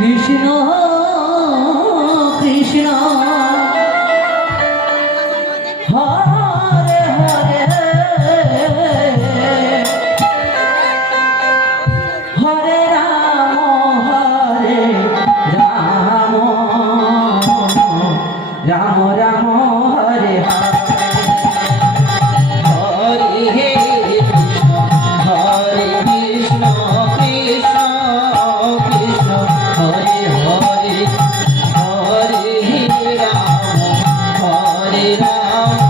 Krishna Krishna. Hare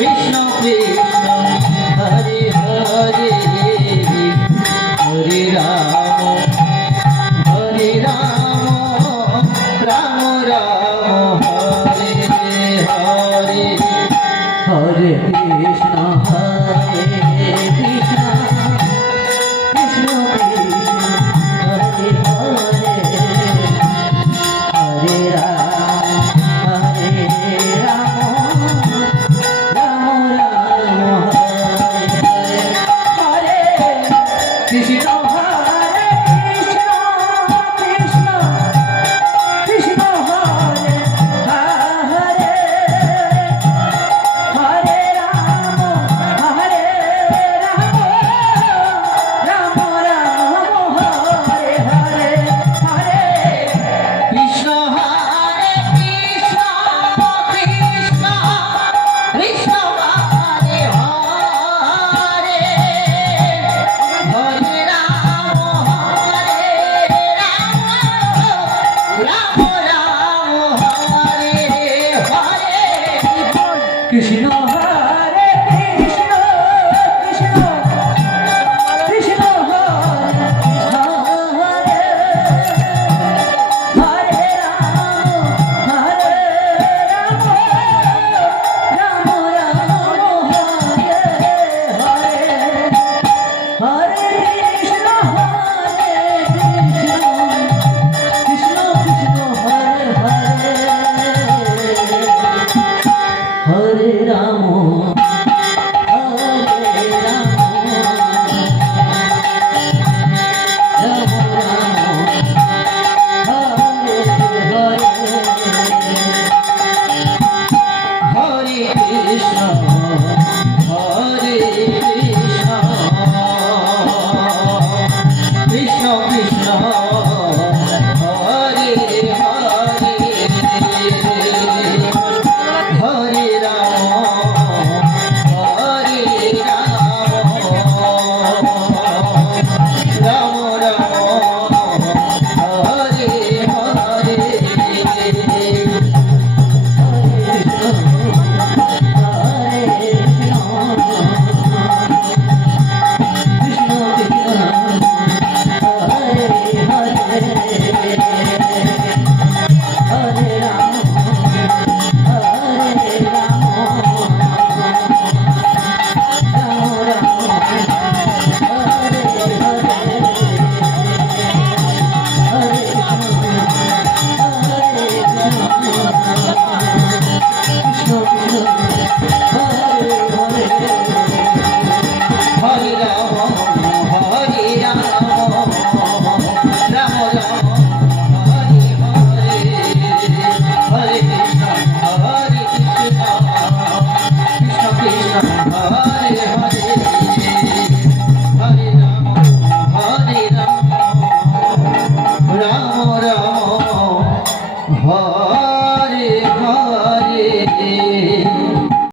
Krishna, Krishna. 给谁